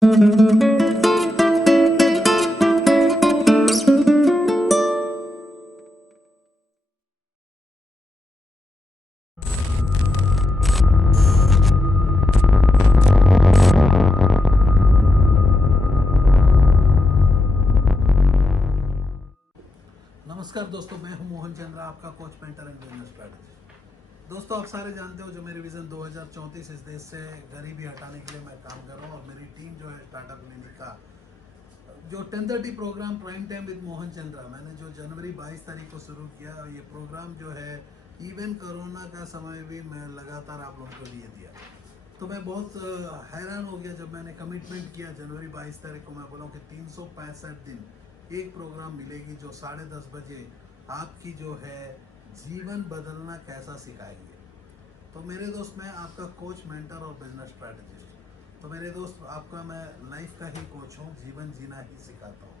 नमस्कार दोस्तों, मैं हूं मोहन चंद्रा, आपका coach, mentor and business strategist. दोस्तों, आप सारे जानते हो जो मेरी विजन 2034 इस देश से गरीबी हटाने के लिए मैं काम कर रहा हूं। और मेरी टीम जो है स्टार्टअप क्लिनिक का जो 10:30 program prime time with Mohan Chandra, मैंने जो जनवरी 22 तारीख को शुरू किया, ये प्रोग्राम जो है इवन कोरोना का समय भी मैं लगातार आप लोगों को लिए दिया। तो मैं बहुत हैरान हो गया जब मैंने कमिटमेंट किया जनवरी 22 तारीख को। मैं बोला कि 365 दिन एक प्रोग्राम मिलेगी जो 10:30 बजे आपकी जो है जीवन बदलना कैसा सिखाएंगे। तो मेरे दोस्त, मैं आपका कोच, मेंटर और बिजनेस स्ट्रैटेजिस्ट। तो मेरे दोस्त, आपका मैं लाइफ का ही कोच हूँ, जीवन जीना ही सिखाता हूँ।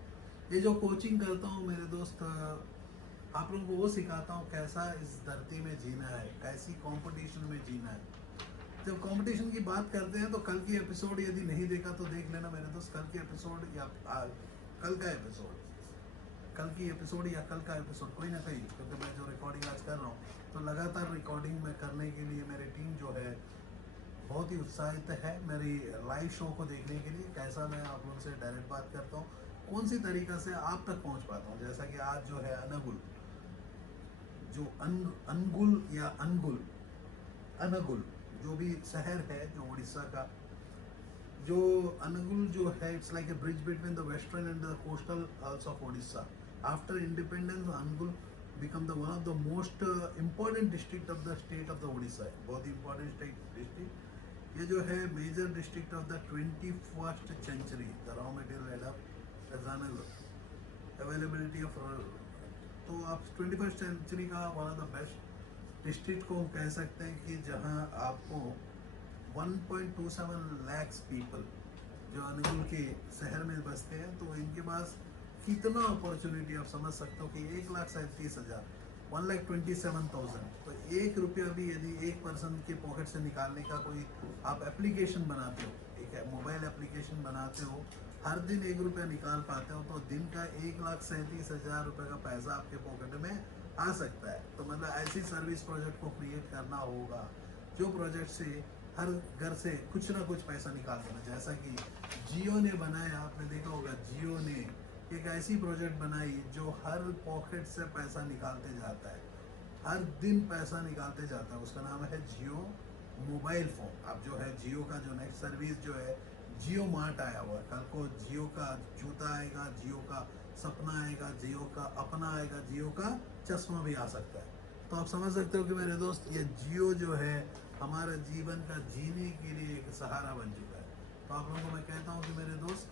ये जो कोचिंग करता हूँ मेरे दोस्त, आप लोगों को वो सिखाता हूँ कैसा इस धरती में जीना है, कैसी कंपटीशन में जीना है। जब कंपटीशन की बात करते हैं तो कल की एपिसोड यदि नहीं देखा तो देख लेना मेरे दोस्त। कल की एपिसोड या कल का एपिसोड, कल की एपिसोड या कल का एपिसोड कोई ना कहीं, क्योंकि मैं जो रिकॉर्डिंग आज कर रहा हूँ तो लगातार रिकॉर्डिंग में करने के लिए मेरी टीम जो है बहुत ही उत्साहित है मेरी लाइव शो को देखने के लिए। कैसा मैं आप लोगों से डायरेक्ट बात करता हूँ, कौन सी तरीका से आप तक पहुँच पाता हूँ। जैसा कि आज जो है अनगुल, जो अनगुल या अनगुल जो भी शहर है जो उड़ीसा का, जो अनगुल जो है, it's like a bridge between the western and the coastal of Odisha. After independence अनगुल become the one of the most important district of the state of the Odisha। बहुत ही important state district ये जो है major district of the 21st century. The raw material availability of, तो आप 21st century का one of the best district को हम कह सकते हैं कि जहां आपको 1.27 lakhs पीपल जो अनुगुल के शहर में बसते हैं, तो इनके पास कितना अपॉर्चुनिटी आप समझ सकते हो कि 1,37,000, 1,27,000। तो ₹1 भी यदि एक पर्सन के पॉकेट से निकालने का कोई आप एप्लीकेशन बनाते हो, एक मोबाइल एप्लीकेशन बनाते हो, हर दिन ₹1 निकाल पाते हो, तो दिन का 1,37,000 रुपये का पैसा आपके पॉकेट में आ सकता है। तो मतलब ऐसी सर्विस प्रोजेक्ट को क्रिएट करना होगा जो प्रोजेक्ट से हर घर से कुछ ना कुछ पैसा निकाल देना। जैसा कि जियो ने बनाया, आपने देखा होगा, जियो ने एक ऐसी प्रोजेक्ट बनाई जो हर पॉकेट से पैसा निकालते जाता है, हर दिन पैसा निकालते जाता है। उसका नाम है जियो मोबाइल फोन। अब जो है जियो का जो नेक्स्ट सर्विस जो है जियो मार्ट आया हुआ है। कल को जियो का जूता आएगा, जियो का सपना आएगा, जियो का अपना आएगा, जियो का चश्मा भी आ सकता है। तो आप समझ सकते हो कि मेरे दोस्त, ये जियो जो है हमारे जीवन का जीने के लिए एक सहारा बन चुका है। तो आप लोगों को मैं कहता हूँ कि मेरे दोस्त,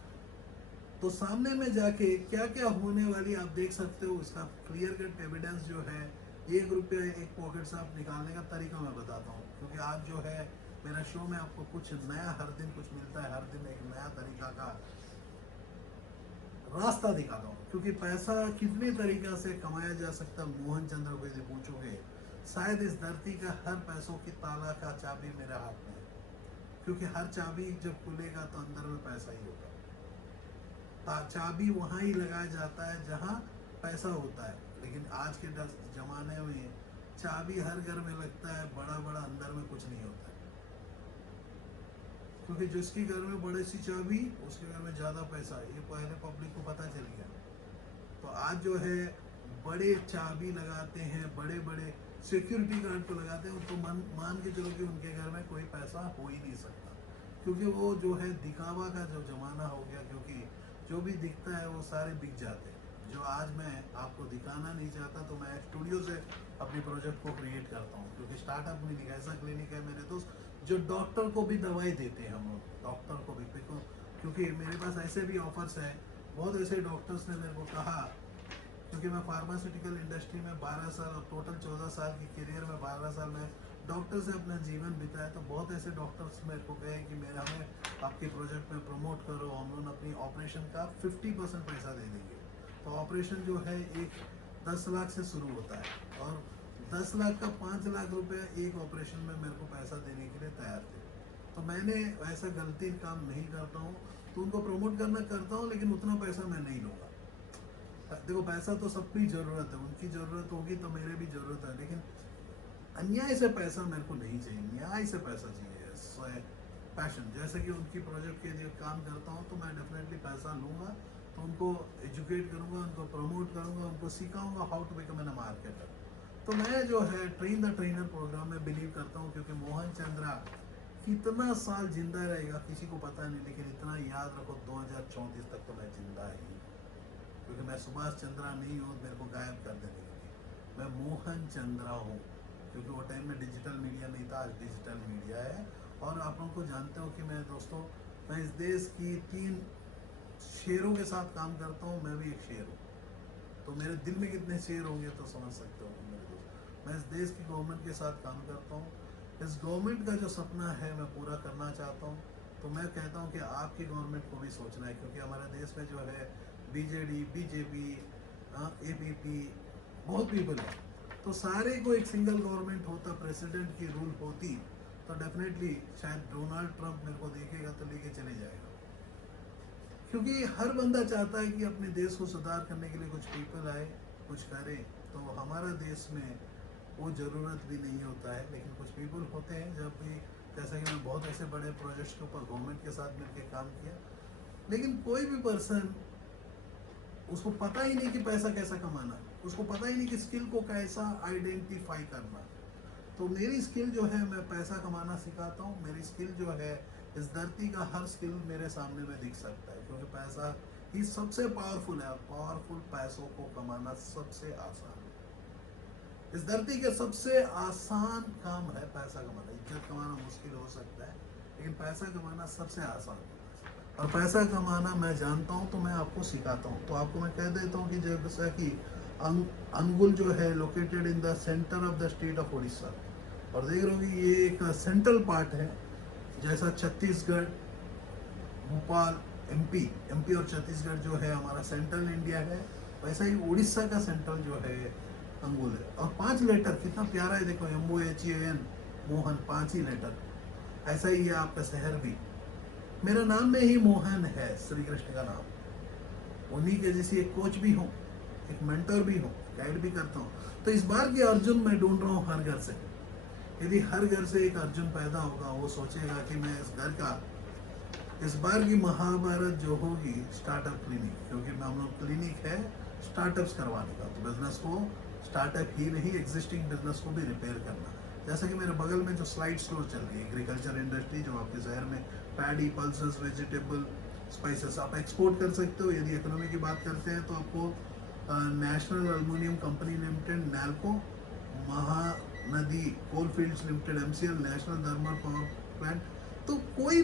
तो सामने में जाके क्या क्या होने वाली आप देख सकते हो, इसका क्लियर कट एविडेंस जो है ₹1 एक पॉकेट से आप निकालने का तरीका मैं बताता हूँ। क्योंकि आज जो है मेरा शो में आपको कुछ नया हर दिन कुछ मिलता है, हर दिन एक नया तरीका का रास्ता दिखाता हूँ। क्योंकि पैसा कितने तरीका से कमाया जा सकता है, मोहन चंद्र को यदि पूछोगे, शायद इस धरती का हर पैसों की ताला का चाबी मेरे हाथ में है। क्योंकि हर चाबी जब खुलेगा तो अंदर में पैसा ही होगा। चाबी वहाँ ही लगाया जाता है जहाँ पैसा होता है। लेकिन आज के जमाने में चाबी हर घर में लगता है, बड़ा बड़ा अंदर में कुछ नहीं होता है। क्योंकि जिसके घर में बड़ी सी चाबी, उसके घर में ज़्यादा पैसा, ये पहले पब्लिक को पता चल गया। तो आज जो है बड़े चाबी लगाते हैं, बड़े बड़े सिक्योरिटी गार्ड को लगाते हैं, तो मान के चलो कि उनके घर में कोई पैसा हो ही नहीं सकता। क्योंकि वो जो है दिखावा का जो ज़माना हो गया। क्योंकि जो भी दिखता है वो सारे बिक जाते हैं। जो आज मैं आपको दिखाना नहीं चाहता, तो मैं स्टूडियो से अपने प्रोजेक्ट को क्रिएट करता हूँ। क्योंकि स्टार्टअप क्लिनिक ऐसा क्लिनिक है मेरे दोस्त जो डॉक्टर को भी दवाई देते हैं। हम लोग डॉक्टर को भी, क्योंकि मेरे पास ऐसे भी ऑफर्स हैं। बहुत ऐसे डॉक्टर्स ने मेरे को कहा, क्योंकि मैं फार्मास्यूटिकल इंडस्ट्री में 12 साल और टोटल 14 साल की करियर में 12 साल में डॉक्टर से अपना जीवन बिताया। तो बहुत ऐसे डॉक्टर्स मेरे को कहे कि मेरा हमें आपके प्रोजेक्ट में प्रमोट करो, हम लोग अपनी ऑपरेशन का 50% पैसा दे देंगे। तो ऑपरेशन जो है एक 10 लाख से शुरू होता है, और 10 लाख का 5 लाख रुपए एक ऑपरेशन में मेरे को पैसा देने के लिए तैयार थे। तो मैंने ऐसा गलती काम नहीं करता हूँ, तो उनको प्रमोट करना करता हूँ, लेकिन उतना पैसा मैं नहीं लूँगा। देखो पैसा तो सबकी ज़रूरत है, उनकी ज़रूरत होगी तो मेरे भी ज़रूरत है, लेकिन अन्याय से पैसा मेरे को नहीं चाहिए, न्याय से पैसा चाहिए। पैशन, जैसे कि उनकी प्रोजेक्ट के लिए काम करता हूँ तो मैं डेफिनेटली पैसा लूँगा, तो उनको एजुकेट करूँगा, उनको प्रमोट करूँगा, उनको सिखाऊंगा how to become an marketer. तो मैं जो है ट्रेन द ट्रेनर प्रोग्राम में बिलीव करता हूँ, क्योंकि मोहन चंद्रा कितना साल जिंदा रहेगा किसी को पता नहीं, लेकिन इतना याद रखो 2034 तक तो मैं जिंदा ही, क्योंकि मैं सुभाष चंद्रा नहीं हूँ मेरे को गायब कर देने के लिए। मैं मोहन चंद्रा हूँ, क्योंकि वो टाइम में डिजिटल मीडिया नहीं था, आज डिजिटल मीडिया है। और आप लोगों को जानते हो कि मैं दोस्तों, मैं इस देश की 3 शेरों के साथ काम करता हूँ, मैं भी एक शेर हूँ। तो मेरे दिल में कितने शेर होंगे तो समझ सकते हो मेरे दोस्त। मैं इस देश की गवर्नमेंट के साथ काम करता हूँ, इस गवर्नमेंट का जो सपना है मैं पूरा करना चाहता हूँ। तो मैं कहता हूँ कि आपकी गवर्नमेंट को भी सोचना है, क्योंकि हमारे देश में जो है बीजेडी, बीजेपी, एबीपी बहुत पीपल है, तो सारे को एक सिंगल गवर्नमेंट होता, प्रेसिडेंट की रूल होती, तो डेफिनेटली शायद डोनाल्ड ट्रंप मेरे को देखेगा तो लेके चले जाएगा। क्योंकि हर बंदा चाहता है कि अपने देश को सुधार करने के लिए कुछ पीपल आए, कुछ करे। तो हमारा देश में वो ज़रूरत भी नहीं होता है, लेकिन कुछ पीपल होते हैं। जब भी जैसा कि मैं बहुत ऐसे बड़े प्रोजेक्ट्स के ऊपर गवर्नमेंट के साथ मिलकर काम किया, लेकिन कोई भी पर्सन, उसको पता ही नहीं कि पैसा कैसा कमाना, उसको पता ही नहीं कि स्किल को कैसा आइडेंटिफाई करना। तो मेरी स्किल जो है, मैं पैसा कमाना सिखाता हूँ। मेरी स्किल जो है, इस धरती का हर स्किल मेरे सामने में दिख सकता है, क्योंकि पैसा ही सबसे पावरफुल है। पावरफुल पैसों को कमाना सबसे आसान है। इस धरती के सबसे आसान काम है पैसा कमाना। इज्जत कमाना मुश्किल हो सकता है, लेकिन पैसा कमाना सबसे आसान है। और पैसा कमाना मैं जानता हूँ, तो मैं आपको सिखाता हूँ। तो आपको मैं कह देता हूँ कि जैसा कि अंगुल जो है located in the centre of the state of Orissa, और देख रहे हो कि ये एक सेंट्रल पार्ट है। जैसा छत्तीसगढ़, भोपाल, एमपी और छत्तीसगढ़ जो है हमारा सेंट्रल इंडिया है, वैसा ही उड़ीसा का सेंट्रल जो है अंगुल है। और 5 लेटर कितना प्यारा है, देखो MOHAN, मोहन, 5 ही लेटर। ऐसा ही है आपका शहर भी। मेरा नाम में ही मोहन है, श्री कृष्ण का नाम। उन्हीं के जैसी एक कोच भी हूँ, एक मेंटर भी हूँ, गाइड भी करता हूँ। तो इस बार की अर्जुन मैं ढूंढ रहा हूँ हर घर से। यदि हर घर से एक अर्जुन पैदा होगा, वो सोचेगा कि मैं इस घर का, इस बार की महाभारत जो होगी स्टार्टअप क्लिनिक, क्योंकि हम लोग क्लिनिक है स्टार्टअप्स करवाने का। तो बिजनेस को स्टार्टअप ही नहीं, एग्जिस्टिंग बिजनेस को भी रिपेयर करना। जैसे कि मेरे बगल में जो स्लाइड स्टोर चल रही है, एग्रीकल्चर इंडस्ट्री, जो आपके शहर में पैडी, पल्सेस, वेजिटेबल, स्पाइसेस आप एक्सपोर्ट कर सकते हो। यदि इकोनॉमी की बात करते हैं तो आपको national aluminium company limited NALCO, Mahanadi coal fields limited MCL, national thermal power plant, तो कोई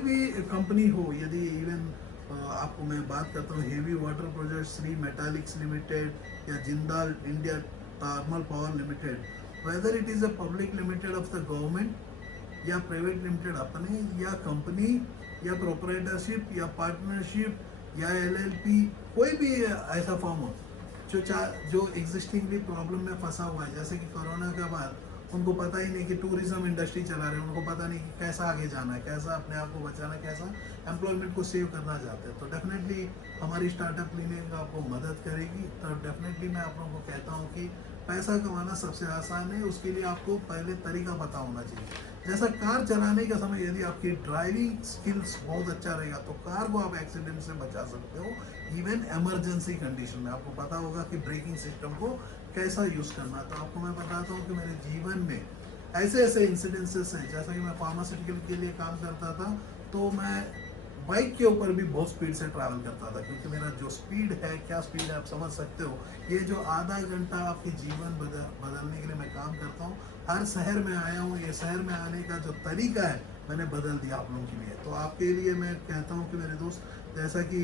भी कंपनी हो, यदि इवन आपको मैं बात करता हूँ heavy water project, Shri metallics limited या Jindal India thermal power limited, whether it is a public limited of the government या प्राइवेट लिमिटेड अपने, या कंपनी, या प्रोपराइटरशिप, या पार्टनरशिप, या LLP, कोई भी ऐसा फॉर्म हो जो एग्जिस्टिंगली प्रॉब्लम में फंसा हुआ है। जैसे कि कोरोना के बाद उनको पता ही नहीं कि टूरिज्म इंडस्ट्री चला रहे हैं, उनको पता नहीं कि कैसा आगे जाना है, कैसा अपने आप को बचाना, कैसा एम्प्लॉयमेंट को सेव करना चाहते हैं। तो डेफिनेटली हमारी स्टार्टअप क्लिनिक आपको मदद करेगी। तो डेफिनेटली मैं आप लोगों को कहता हूँ कि पैसा कमाना सबसे आसान है, उसके लिए आपको पहले तरीका पता होना चाहिए। जैसा कार चलाने का समय, यदि आपकी ड्राइविंग स्किल्स बहुत अच्छा रहेगा तो कार को आप एक्सीडेंट से बचा सकते हो। इवन इमरजेंसी कंडीशन में आपको पता होगा कि ब्रेकिंग सिस्टम को कैसा यूज़ करना। तो आपको मैं बताता हूँ कि मेरे जीवन में ऐसे ऐसे इंसिडेंसेस हैं। जैसा कि मैं फार्मास्यूटिकल के लिए काम करता था, तो मैं बाइक के ऊपर भी बहुत स्पीड से ट्रैवल करता था, क्योंकि मेरा जो स्पीड है, क्या स्पीड है आप समझ सकते हो। ये जो आधा घंटा आपके जीवन बदलने के लिए मैं काम करता हूँ, हर शहर में आया हूँ। ये शहर में आने का जो तरीका है मैंने बदल दिया आप लोगों के लिए। तो आपके लिए मैं कहता हूँ कि मेरे दोस्त, जैसा कि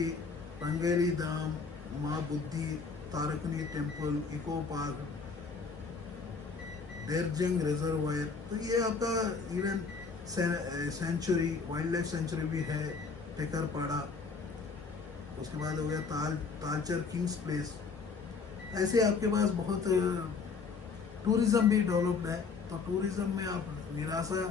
Rangeli Dham, Maa Buddhi, Tarkani temple, eco park, Derjang reservoir, तो ये आपका even sanctuary, wild life sanctuary भी है, टेकरपाड़ा। उसके बाद हो गया तालचर किंग्स प्लेस। ऐसे आपके पास बहुत टूरिज़्म भी डेवलप्ड है। तो टूरिज़्म में आप निराशा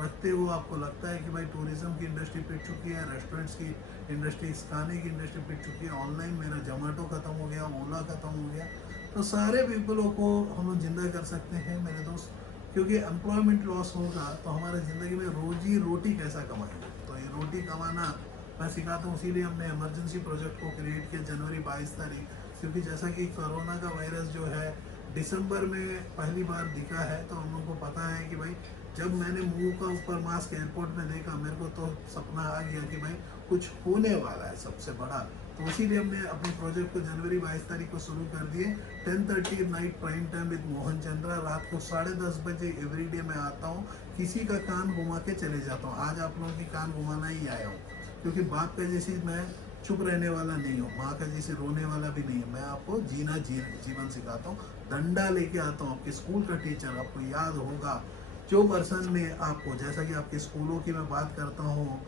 रखते हो, आपको लगता है कि भाई टूरिज्म की इंडस्ट्री पिट चुकी है, रेस्टोरेंट्स की इंडस्ट्री, खाने की इंडस्ट्री पिट चुकी है, ऑनलाइन मेरा जोमेटो ख़त्म हो गया, ओला ख़त्म हो गया, तो सारे पीपलों को हम लोग जिंदा कर सकते हैं मेरे दोस्त। क्योंकि एम्प्लॉयमेंट लॉस होगा तो हमारे ज़िंदगी में रोजी रोटी कैसा कमाएंगे, तो ये रोटी कमाना मैं सिखाता हूँ। इसीलिए हमने इमरजेंसी प्रोजेक्ट को क्रिएट किया जनवरी 22 तारीख, क्योंकि जैसा कि कोरोना का वायरस जो है दिसंबर में पहली बार दिखा है, तो हम लोग को पता है कि भाई जब मैंने मुंह का ऊपर मास्क एयरपोर्ट में देखा, मेरे को तो सपना आ गया कि भाई कुछ होने वाला है सबसे बड़ा। तो इसीलिए हमने अपने प्रोजेक्ट को जनवरी 22 तारीख को शुरू कर दिए। 10:30 night prime time with Mohan Chandra, रात को 10:30 बजे एवरीडे मैं आता हूँ, किसी का कान घुमा के चले जाता हूँ। आज आप लोगों की कान घुमाना ही आया हूँ, क्योंकि बाप का जैसी मैं चुप रहने वाला नहीं हूँ, माँ का जैसे रोने वाला भी नहीं हूँ। मैं आपको जीवन सिखाता हूँ, डंडा लेके आता हूँ। आपके स्कूल का टीचर, आपको याद होगा जो पर्सन ने आपको, जैसा कि आपके स्कूलों की मैं बात करता हूँ,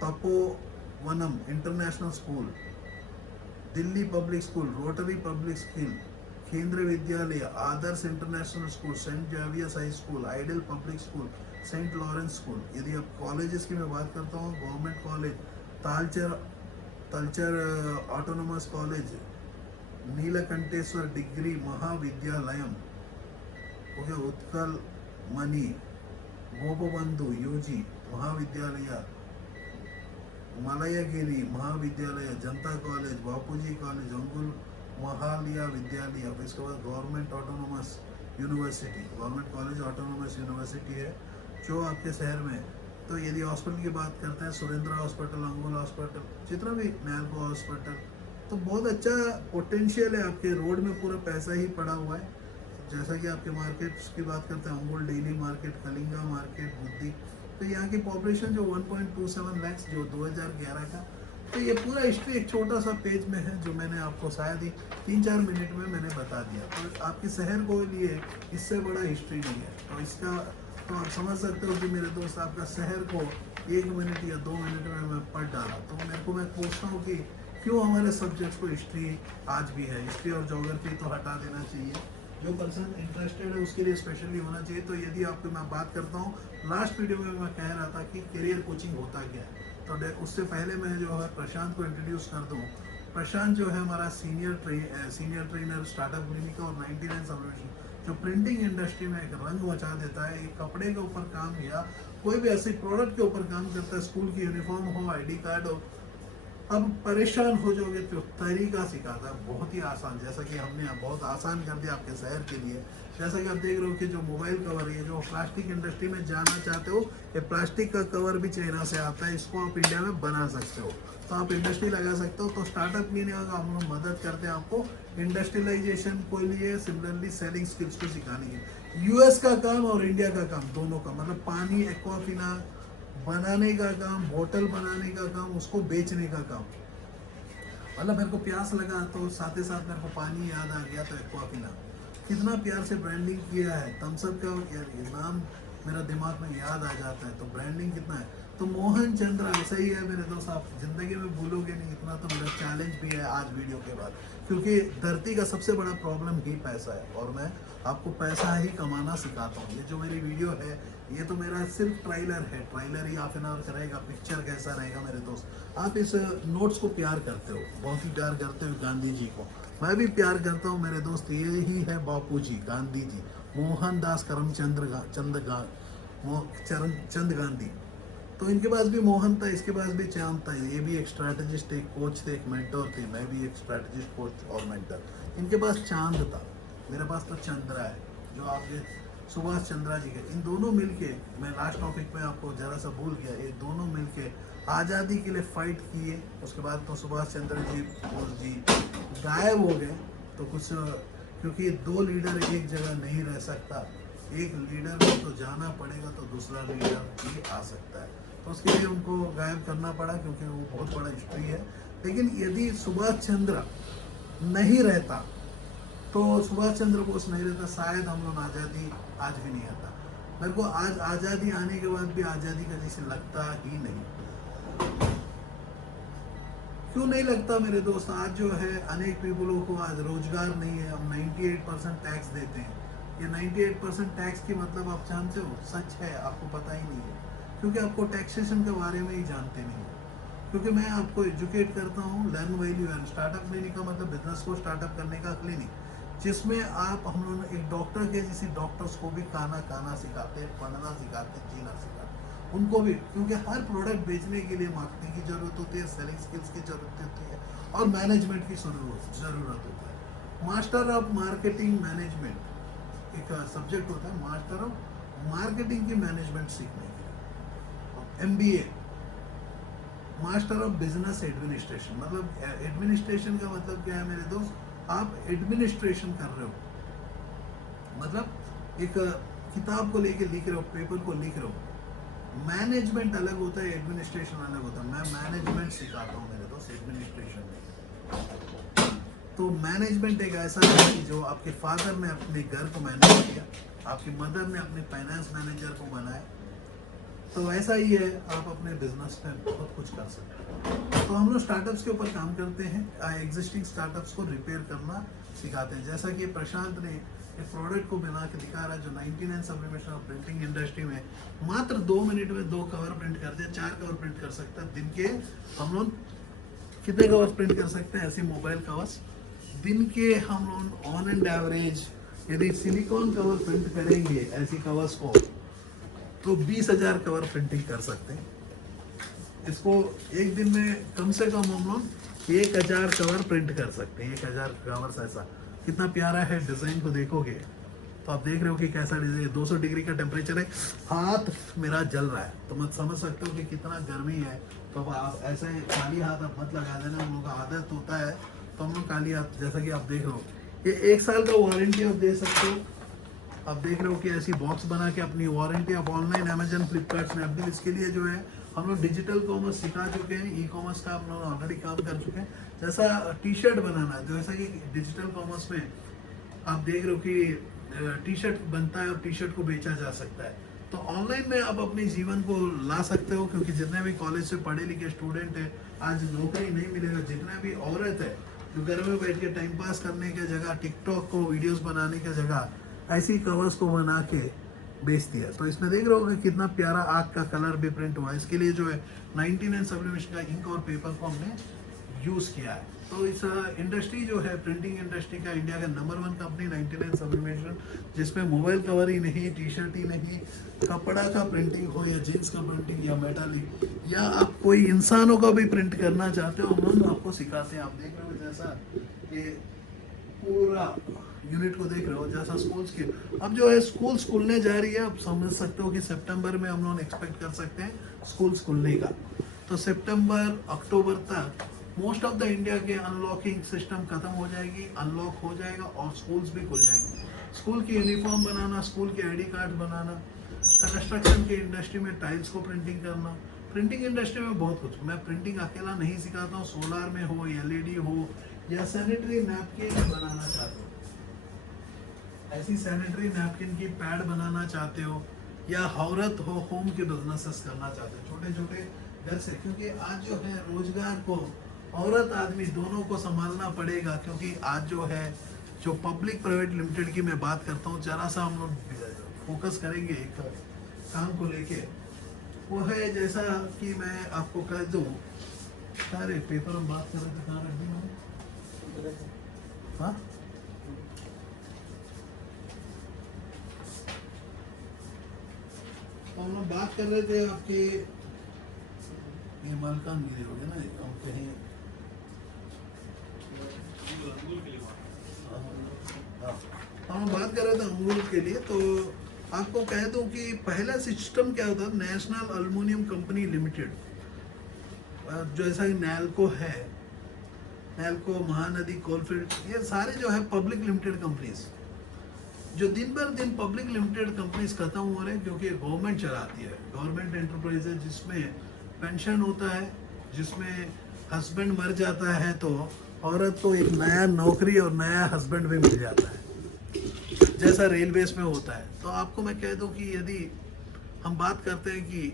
Tapovanam international school, Delhi public school, Rotary public school, Kendriya Vidyalaya, Adarsh international school, Saint Xavier's high school, ideal public school, Saint Lawrence school. यदि आप कॉलेजेस की मैं बात करता हूँ, government college, Talcher autonomous college, Nilakantheswar degree Mahavidyalayam, okay, Utkal Mani, Gopabandhu UG Mahavidyalaya, Malayagiri Mahavidyalaya, Janata college, Bapuji college, Angul Mahila Vidyalaya. इसके बाद government autonomous university, government college autonomous university है जो आपके शहर में। तो यदि हॉस्पिटल की बात करते हैं, सुरेंद्र हॉस्पिटल, अंगुल हॉस्पिटल, जितना भी नैल्को हॉस्पिटल, तो बहुत अच्छा पोटेंशियल है। आपके रोड में पूरा पैसा ही पड़ा हुआ है। जैसा कि आपके मार्केट्स की बात करते हैं, अंगुल डेली मार्केट, कलिंगा मार्केट, बुद्धि, तो यहाँ की पॉपुलेशन जो 1.27 लाख, जो 2011 का, तो ये पूरा हिस्ट्री एक छोटा सा पेज में है जो मैंने आपको शायद ही 3-4 मिनट में मैंने बता दिया। तो आपके शहर को लिए इससे बड़ा हिस्ट्री नहीं है। तो इसका तो आप समझ सकते हो कि मेरे दोस्त, आपका शहर को 1 मिनट या 2 मिनट में मैं पढ़ डाला। तो मेरे को, मैं पूछता हूँ कि क्यों हमारे सब्जेक्ट्स को हिस्ट्री आज भी है, हिस्ट्री और ज्योग्राफी तो हटा देना चाहिए। जो पर्सन इंटरेस्टेड है उसके लिए स्पेशली होना चाहिए। तो यदि आपको मैं बात करता हूँ, लास्ट वीडियो में मैं कह रहा था कि करियर कोचिंग होता क्या है, तो उससे पहले मैं जो है प्रशांत को इंट्रोड्यूस कर दूँ। प्रशांत जो है हमारा सीनियर ट्रेनर स्टार्टअप क्लिनिक और 99 सॉल्यूशन, जो प्रिंटिंग इंडस्ट्री में एक रंग मचा देता है। एक कपड़े के ऊपर काम या कोई भी ऐसे प्रोडक्ट के ऊपर काम करता है, स्कूल की यूनिफॉर्म हो, ID कार्ड हो, अब परेशान हो जाओगे तो तरीका सिखाता है बहुत ही आसान, जैसा कि हमने बहुत आसान कर दिया आपके शहर के लिए। जैसा कि आप देख रहे हो कि जो मोबाइल कवर है, जो प्लास्टिक इंडस्ट्री में जाना चाहते हो, ये प्लास्टिक का कवर भी चाइना से आता है, इसको आप इंडिया में बना सकते हो, तो आप इंडस्ट्री लगा सकते हो। तो स्टार्टअप क्लिनिक का हम लोग मदद करते हैं आपको इंडस्ट्रियलाइजेशन को लिए, सिमिलरली सेलिंग स्किल्स को सिखाने के। US का काम और इंडिया का काम दोनों का, मतलब पानी, एक्वाफिना बनाने का काम, बोतल बनाने का काम, उसको बेचने का काम। मतलब मेरे को प्यास लगा तो साथ ही साथ मेरे को पानी याद आ गया, तो एक्वाफिना कितना प्यार से ब्रांडिंग किया है, थम्सअप का नाम मेरा दिमाग में याद आ जाता है, तो ब्रांडिंग कितना है। तो मोहन चंद्रा ऐसा ही है मेरे दोस्त, आप जिंदगी में भूलोगे नहीं इतना। तो मेरा चैलेंज भी है आज वीडियो के बाद, क्योंकि धरती का सबसे बड़ा प्रॉब्लम ही पैसा है, और मैं आपको पैसा ही कमाना सिखाता हूँ। ये जो मेरी वीडियो है, ये तो मेरा सिर्फ ट्रेलर है, trailer he half an hour का रहेगा, पिक्चर कैसा रहेगा मेरे दोस्त। आप इस नोट्स को प्यार करते हो, बहुत ही प्यार करते हो गांधी जी को, मैं भी प्यार करता हूँ मेरे दोस्त। ये ही है बापू जी, गांधी जी, मोहनदास करमचंद चंद गांधी। तो इनके पास भी मोहन था, इसके पास भी चांद था। ये भी एक स्ट्रैटेजिस्ट, एक कोच थे, एक मेंटर थे, मैं भी एक स्ट्रैटेजिस्ट, कोच और मेंटर। इनके पास चांद था, मेरे पास तो चंद्रा है, जो आपके सुभाष चंद्रा जी के। इन दोनों मिलके, मैं लास्ट टॉपिक में आपको जरा सा भूल गया, ये दोनों मिलके आज़ादी के लिए फाइट किए। उसके बाद तो सुभाष चंद्र जी गायब हो गए। तो कुछ, क्योंकि 2 लीडर एक जगह नहीं रह सकता, एक लीडर को तो जाना पड़ेगा, तो दूसरा लीडर भी आ सकता है, तो उसके लिए उनको गायब करना पड़ा, क्योंकि वो बहुत बड़ा हिस्ट्री है। लेकिन यदि सुभाष चंद्र नहीं रहता, तो सुभाष चंद्र बोस नहीं रहता, शायद हम लोग आज़ादी आज भी नहीं आता। मेरे को आज आज़ादी आने के बाद भी आज़ादी का जैसे लगता ही नहीं। क्यों नहीं लगता मेरे दोस्त? आज जो है अनेक पीपलों को आज रोजगार नहीं है। हम 98% टैक्स देते हैं, ये 98% टैक्स की मतलब आप जानते हो, सच है, आपको पता ही नहीं है, क्योंकि आपको टैक्सेशन के बारे में ही जानते नहीं हो। क्योंकि मैं आपको एजुकेट करता हूँ, learn value and startup clinic का मतलब बिजनेस को स्टार्टअप करने का क्लिनिक, जिसमें हम लोग एक डॉक्टर के जैसे डॉक्टर्स को भी खाना सिखाते हैं, पढ़ना सिखाते हैं, जीना सिखाते हैं उनको भी, क्योंकि हर प्रोडक्ट बेचने के लिए मार्केटिंग की जरूरत होती है, सेलिंग स्किल्स की जरूरत होती है और मैनेजमेंट की जरूरत होती है। मास्टर ऑफ मार्केटिंग मैनेजमेंट एक सब्जेक्ट होता है, मास्टर ऑफ मार्केटिंग की मैनेजमेंट सीखने के। MBA master of business administration, मतलब एडमिनिस्ट्रेशन का मतलब क्या है मेरे दोस्त, आप एडमिनिस्ट्रेशन कर रहे हो, मतलब एक किताब को लेके लिख रहे हो, पेपर को लिख रहे हो। मैनेजमेंट अलग होता है, एडमिनिस्ट्रेशन अलग होता है। मैं मैनेजमेंट सिखाता हूँ मेरे दोस्त एडमिनिस्ट्रेशन में। तो मैनेजमेंट एक ऐसा है कि जो आपके फादर ने अपने घर को मैनेज किया, आपकी मदर ने अपने फाइनेंस मैनेजर को बनाया, तो ऐसा ही है, आप अपने बिजनेस में बहुत कुछ कर सकते हैं। तो हम लोग स्टार्टअप्स के ऊपर काम करते हैं, एग्जिस्टिंग स्टार्टअप्स को रिपेयर करना सिखाते हैं। जैसा कि प्रशांत ने एक प्रोडक्ट को बना के दिखा रहा है, जो 99 सब्लिमेशन ऑफ प्रिंटिंग इंडस्ट्री में मात्र 2 मिनट में 2 कवर प्रिंट कर दिया, 4 कवर प्रिंट कर सकता है। दिन के हम लोग कितने कवर्स प्रिंट कर सकते हैं? ऐसे मोबाइल कवर्स दिन के हम लोग ऑन एंड एवरेज यदि सिलिकॉन कवर प्रिंट करेंगे ऐसी कवर्स को, तो 20,000 कवर प्रिंटिंग कर सकते हैं। इसको एक दिन में कम से कम हम लोग 1,000 कवर प्रिंट कर सकते हैं। 1,000 कवर्स, ऐसा कितना प्यारा है। डिज़ाइन को देखोगे तो आप देख रहे हो कि कैसा डिज़ाइन, 200 डिग्री का टेम्परेचर है, हाथ मेरा जल रहा है, तो मत समझ सकते हो कि कितना गर्मी है। तो आप ऐसे खाली हाथ आप मत लगा देना, हम लोग का आदत होता है, तो हम लोग खाली हाथ, जैसा कि आप देख रहे हो, ये 1 साल का वारंटी आप दे सकते हो। आप देख रहे हो कि ऐसी बॉक्स बना के अपनी वारंटी आप ऑनलाइन अमेजन, फ्लिपकार्ट, स्नैपडील, इसके लिए जो है हम लोग डिजिटल कॉमर्स सिखा चुके हैं, ई कॉमर्स का हम लोग ऑलरेडी काम कर चुके हैं। जैसा टी शर्ट बनाना, जैसा कि डिजिटल कॉमर्स में आप देख रहे हो कि टी शर्ट बनता है और टी शर्ट को बेचा जा सकता है, तो ऑनलाइन में आप अपने जीवन को ला सकते हो। क्योंकि जितने भी कॉलेज से पढ़े लिखे स्टूडेंट है, आज नौकरी नहीं मिलेगा। जितने भी औरत है जो घर में बैठ के टाइम पास करने की जगह, टिकटॉक को वीडियोस बनाने की जगह ऐसी कवर्स को बना के बेच दिया। तो इसमें देख रहे हो कि कितना प्यारा आग का कलर भी प्रिंट हुआ है। इसके लिए जो है 99 सब्लिमेशन का इंक और पेपर को हमने यूज़ किया है। तो इस इंडस्ट्री जो है, प्रिंटिंग इंडस्ट्री का इंडिया का नंबर 1 कंपनी 99 सब्लिमेशन, जिसमें मोबाइल कवर ही नहीं, टी शर्ट ही नहीं, कपड़ा का प्रिंटिंग हो या जीन्स का प्रिंटिंग या मेटालिक, या आप कोई इंसानों का भी प्रिंट करना चाहते हो, हम लोग आपको सिखाते हैं। आप देख रहे हो जैसा ये पूरा यूनिट को देख रहे हो, जैसा स्कूल्स के, अब जो है स्कूल्स खुलने जा रही है। आप समझ सकते हो कि सितंबर में हम लोग एक्सपेक्ट कर सकते हैं स्कूल्स खुलने का। तो सितंबर अक्टूबर तक मोस्ट ऑफ द इंडिया के अनलॉकिंग सिस्टम खत्म हो जाएगी, अनलॉक हो जाएगा और स्कूल्स भी खुल जाएंगे। स्कूल की यूनिफॉर्म बनाना, स्कूल के ID कार्ड बनाना, कंस्ट्रक्शन के इंडस्ट्री में टाइल्स को प्रिंटिंग करना, प्रिंटिंग इंडस्ट्री में बहुत कुछ। मैं प्रिंटिंग अकेला नहीं सिखाता हूँ, सोलार में हो, LED हो, या सैनिटरी नैपकिन बनाना चाहते हो, ऐसी सैनिटरी नैपकिन की पैड बनाना चाहते हो, या औरत हो होम के बिजनेसेस करना चाहते हो छोटे छोटे घर से, क्योंकि आज जो है रोजगार को औरत आदमी दोनों को संभालना पड़ेगा। क्योंकि आज जो है, जो पब्लिक प्राइवेट लिमिटेड की मैं बात करता हूँ, जरा सा हम लोग फोकस करेंगे एक काम को लेके, वो है जैसा कि मैं आपको कह दूँ, सारे पेपर हम बात कर रहे थे, कहाँ रख दी मैंने? हाँ, तो हम लोग बात कर रहे थे आपके, ये मालकान गिरे हो गए ना, हम कहीं हम बात कर रहे थे अंगूर के लिए। तो आपको कह दूं कि पहला सिस्टम क्या होता है, नेशनल एल्युमिनियम कंपनी लिमिटेड, जैसा कि नैल्को है, नैल्को, महानदी कोलफील्ड, ये सारे जो है पब्लिक लिमिटेड कंपनीज, जो दिन पर दिन पब्लिक लिमिटेड कंपनीज खत्म हो रहे हैं, क्योंकि गवर्नमेंट चलाती है, गवर्नमेंट एंटरप्राइज है, जिसमें पेंशन होता है, जिसमें हस्बैंड मर जाता है तो औरत को एक नया नौकरी और नया हस्बैंड भी मिल जाता है, जैसा रेलवेज में होता है। तो आपको मैं कह दूं कि यदि हम बात करते हैं कि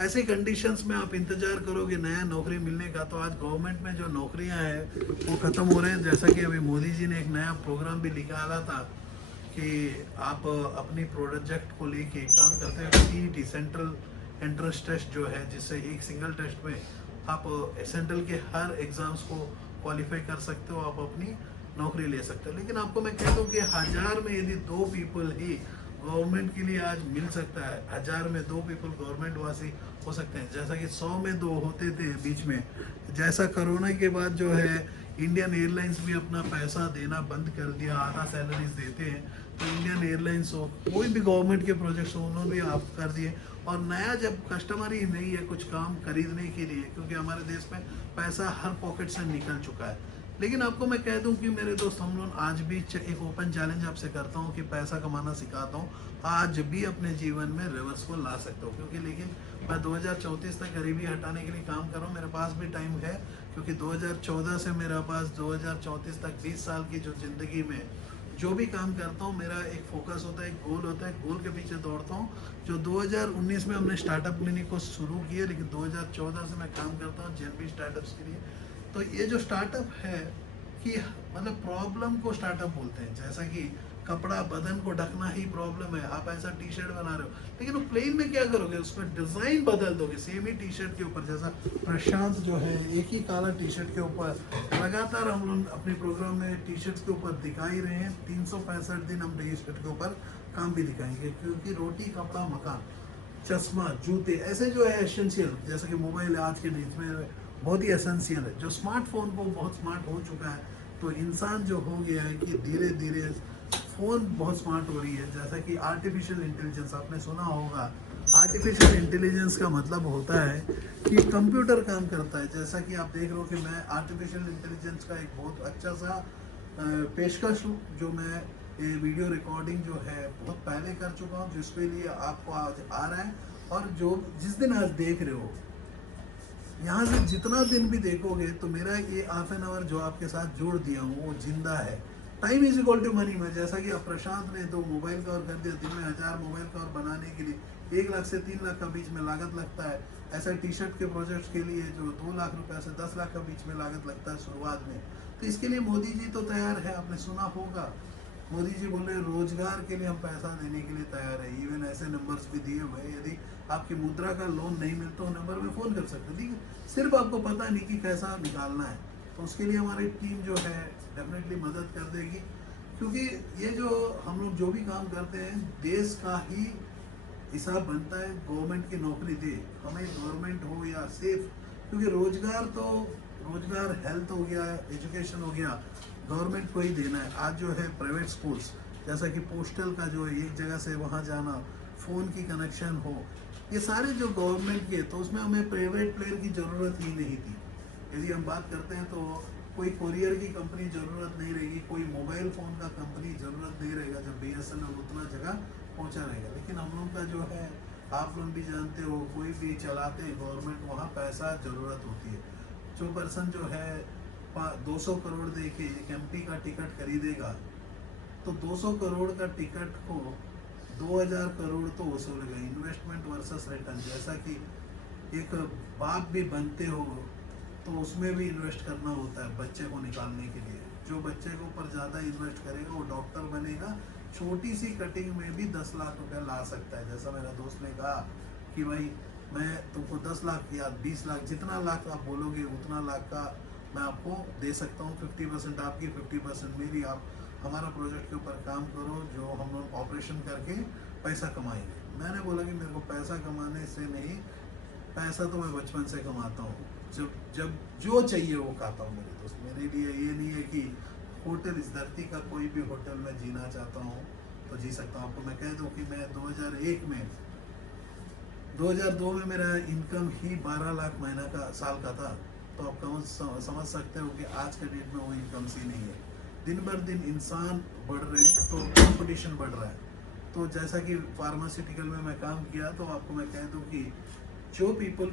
ऐसी कंडीशंस में आप इंतजार करोगे नया नौकरी मिलने का, तो आज गवर्नमेंट में जो नौकरियां हैं वो ख़त्म हो रहे हैं। जैसा कि अभी मोदी जी ने एक नया प्रोग्राम भी निकाला था कि आप अपनी प्रोजेक्ट को लेके काम करते हैं। सीईटी सेंट्रल एंट्रेंस टेस्ट जो है, जिससे एक सिंगल टेस्ट में आप सेंट्रल के हर एग्जाम्स को क्वालिफाई कर सकते हो, आप अपनी नौकरी ले सकते हो। लेकिन आपको मैं कहता हूँ कि 1000 में यदि 2 पीपल ही गवर्नमेंट के लिए आज मिल सकता है, 1000 में 2 पीपल गवर्नमेंट वासी हो सकते हैं, जैसा कि 100 में 2 होते थे बीच में, जैसा कोरोना के बाद जो है इंडियन एयरलाइंस भी अपना पैसा देना बंद कर दिया, आधा सैलरीज देते हैं। तो इंडियन एयरलाइंस हो, कोई भी गवर्नमेंट के प्रोजेक्ट्स हो, उन्होंने भी आप कर दिए। और नया जब कस्टमर ही नहीं है कुछ काम खरीदने के लिए, क्योंकि हमारे देश में पैसा हर पॉकेट से निकल चुका है। लेकिन आपको मैं कह दूं कि मेरे दोस्त, हम लोग आज भी एक ओपन चैलेंज आपसे करता हूं कि पैसा कमाना सिखाता हूं, आज भी अपने जीवन में रिवर्स को ला सकते हो। क्योंकि लेकिन मैं 2034 तक गरीबी हटाने के लिए काम कर रहा हूँ, मेरे पास भी टाइम है, क्योंकि 2014 से मेरे पास 2034 तक 20 साल की जो ज़िंदगी में जो भी काम करता हूँ, मेरा एक फोकस होता है, एक गोल होता है, गोल के पीछे दौड़ता हूँ। जो 2019 में हमने स्टार्टअप क्लिनिक को शुरू किया, लेकिन 2014 से मैं काम करता हूँ जेनबी स्टार्टअप्स के लिए। तो ये जो स्टार्टअप है कि मतलब प्रॉब्लम को स्टार्टअप बोलते हैं, जैसा कि कपड़ा बदन को ढकना ही प्रॉब्लम है, आप ऐसा टी शर्ट बना रहे हो, लेकिन वो प्लेन में क्या करोगे, उसमें डिजाइन बदल दोगे सेम ही टी शर्ट के ऊपर। जैसा प्रशांत जो है एक ही काला टी शर्ट के ऊपर लगातार हम लोग अपने प्रोग्राम में टी शर्ट के ऊपर दिखा ही रहे हैं, 365 दिन हम टी शर्ट के ऊपर काम भी दिखाएंगे, क्योंकि रोटी कपड़ा मकान चश्मा जूते ऐसे जो है एसेंशियल, जैसा कि मोबाइल आज के डेट में बहुत ही एसेंशियल है। जो स्मार्टफोन को बहुत स्मार्ट हो चुका है, तो इंसान जो हो गया है कि धीरे धीरे फ़ोन बहुत स्मार्ट हो रही है। जैसा कि आर्टिफिशियल इंटेलिजेंस आपने सुना होगा, आर्टिफिशियल इंटेलिजेंस का मतलब होता है कि कंप्यूटर काम करता है। जैसा कि आप देख रहे हो कि मैं आर्टिफिशियल इंटेलिजेंस का एक बहुत अच्छा सा पेशकश हूँ, जो मैं ये वीडियो रिकॉर्डिंग जो है बहुत पहले कर चुका हूँ, जिसके लिए आपको आज आ रहा है। और जो जिस दिन आज देख रहे हो, यहाँ से जितना दिन भी देखोगे, तो मेरा ये हाफ एन आवर जो आपके साथ जोड़ दिया हूँ वो जिंदा है। Time is equal to money में, जैसा कि अब प्रशांत ने 2 मोबाइल कवर कर दिया, दिन में 1000 मोबाइल कवर बनाने के लिए 1 लाख से 3 लाख का बीच में लागत लगता है। ऐसा टी शर्ट के प्रोजेक्ट्स के लिए जो 2 लाख रुपए से 10 लाख का बीच में लागत लगता है शुरुआत में। तो इसके लिए मोदी जी तो तैयार है, आपने सुना होगा मोदी जी बोल रहे रोजगार के लिए हम पैसा देने के लिए तैयार है। इवन ऐसे नंबर्स भी दिए हुए, यदि आपकी मुद्रा का लोन नहीं मिलता, तो नंबर में फ़ोन कर सकते, ठीक है, सिर्फ आपको पता नहीं कि कैसा निकालना है। तो उसके लिए हमारी टीम जो है डेफिनेटली मदद कर देगी, क्योंकि ये जो हम लोग जो भी काम करते हैं, देश का ही हिसाब बनता है। गवर्नमेंट की नौकरी दे हमें, गवर्नमेंट हो या सेफ, क्योंकि रोजगार तो रोजगार, हेल्थ हो गया, एजुकेशन हो गया, गवर्नमेंट को ही देना है। आज जो है प्राइवेट स्कूल्स, जैसा कि पोस्टल का जो है एक जगह से वहाँ जाना, फ़ोन की कनेक्शन हो, ये सारे जो गवर्नमेंट के, तो उसमें हमें प्राइवेट प्लेयर की ज़रूरत ही नहीं थी। यदि हम बात करते हैं तो कोई कोरियर की कंपनी ज़रूरत नहीं रहेगी, कोई मोबाइल फ़ोन का कंपनी ज़रूरत नहीं रहेगा, जब BSNL उतना जगह पहुंचा रहेगा। लेकिन हम लोग का जो है, आप लोग भी जानते हो, कोई भी चलाते हैं गवर्नमेंट, वहाँ पैसा ज़रूरत होती है। जो पर्सन जो है 200 करोड़ दे के एक MP का टिकट खरीदेगा, तो 200 करोड़ का टिकट को 2000 करोड़ तो वसूलेगा। इन्वेस्टमेंट वर्सेस रिटर्न, जैसा कि एक बाप भी बनते हो तो उसमें भी इन्वेस्ट करना होता है बच्चे को निकालने के लिए। जो बच्चे के ऊपर ज़्यादा इन्वेस्ट करेगा वो डॉक्टर बनेगा, छोटी सी कटिंग में भी 10 लाख रुपया ला सकता है। जैसा मेरा दोस्त ने कहा कि भाई मैं तुमको 10 लाख या 20 लाख, जितना लाख आप बोलोगे उतना लाख का मैं आपको दे सकता हूँ। 50% आपकी, 50% मेरी। आप हमारा प्रोजेक्ट के ऊपर काम करो, जो हम लोग ऑपरेशन करके पैसा कमाएंगे। मैंने बोला कि मेरे को पैसा कमाने से नहीं, पैसा तो मैं बचपन से कमाता हूँ, जब जब जो चाहिए वो खाता हूँ मेरे दोस्त। मेरे लिए ये नहीं है कि होटल, इस धरती का कोई भी होटल में जीना चाहता हूँ तो जी सकता हूँ। आपको मैं कह दूँ कि मैं 2002 में मेरा इनकम ही 12 लाख महीना का, साल का था। तो आप समझ सकते हो कि आज के डेट में वो इनकम सी नहीं है। दिन भर दिन इंसान बढ़ रहे हैं, तो कंपटीशन बढ़ रहा है। तो जैसा कि फार्मास्यूटिकल में मैं काम किया, तो आपको मैं कह दूं कि जो पीपल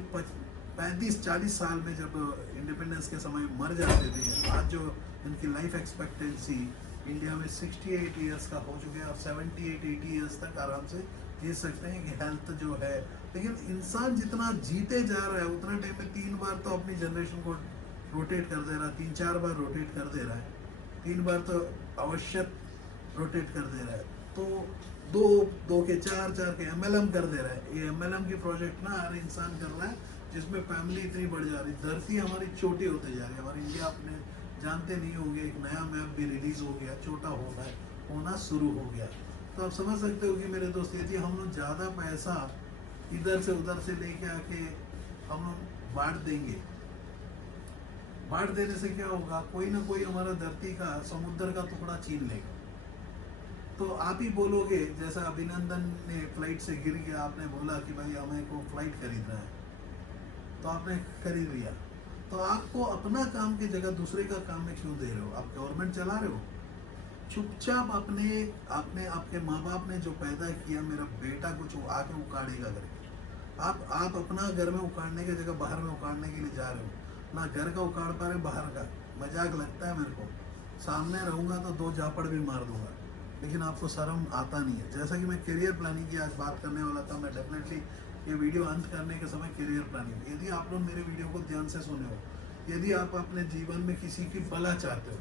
35-40 साल में जब इंडिपेंडेंस के समय मर जाते थे, आज जो इनकी लाइफ एक्सपेक्टेंसी इंडिया में 68 ईयर्स का हो चुके हैं। आप 78-80 ईयर्स तक आराम से जी सकते हैं कि हेल्थ जो है। लेकिन इंसान जितना जीते जा रहा है, उतना टाइम में 3 बार तो अपनी जनरेशन को रोटेट कर दे रहा है, 3-4 बार रोटेट कर दे रहा है। 3 बार तो आवश्यक रोटेट कर दे रहा है। तो दो दो के चार, चार के एमएलएम कर दे रहा है। ये एमएलएम की प्रोजेक्ट ना हर इंसान कर रहा है, जिसमें फैमिली इतनी बढ़ जा रही, धरती हमारी छोटी होती जा रही है। हमारी इंडिया अपने जानते नहीं होंगे, एक नया मैप भी रिलीज हो गया, छोटा होना शुरू हो गया। तो आप समझ सकते हो कि मेरे दोस्त, यदि हम लोग ज़्यादा पैसा इधर से उधर से लेके आके हम लोग बांट देंगे, बांट देने से क्या होगा, कोई ना कोई हमारा धरती का, समुद्र का टुकड़ा छीन लेगा। तो आप ही बोलोगे, जैसा अभिनंदन ने फ्लाइट से गिर गया, आपने बोला कि भाई हमें को फ्लाइट खरीदना है, तो आपने खरीद लिया। तो आपको अपना काम की जगह दूसरे का काम में क्यों दे रहे हो? आप गवर्नमेंट चला रहे हो। चुपचाप अपने आपने आपके माँ बाप ने जो पैदा किया, मेरा बेटा कुछ आके उखाड़ेगा करके, आप अपना घर में उखाड़ने की जगह बाहर में उखाड़ने के लिए जा रहे हो। ना घर का उखाड़ पा रहे, बाहर का। मजाक लगता है मेरे को, सामने रहूंगा तो दो झापड़ भी मार दूंगा, लेकिन आपको शर्म आता नहीं है। जैसा कि मैं करियर प्लानिंग की आज बात करने वाला था, मैं डेफिनेटली ये वीडियो अंत करने के समय करियर प्लानिंग, यदि आप लोग मेरे वीडियो को ध्यान से सुने हो, यदि आप अपने जीवन में किसी की भला चाहते हो,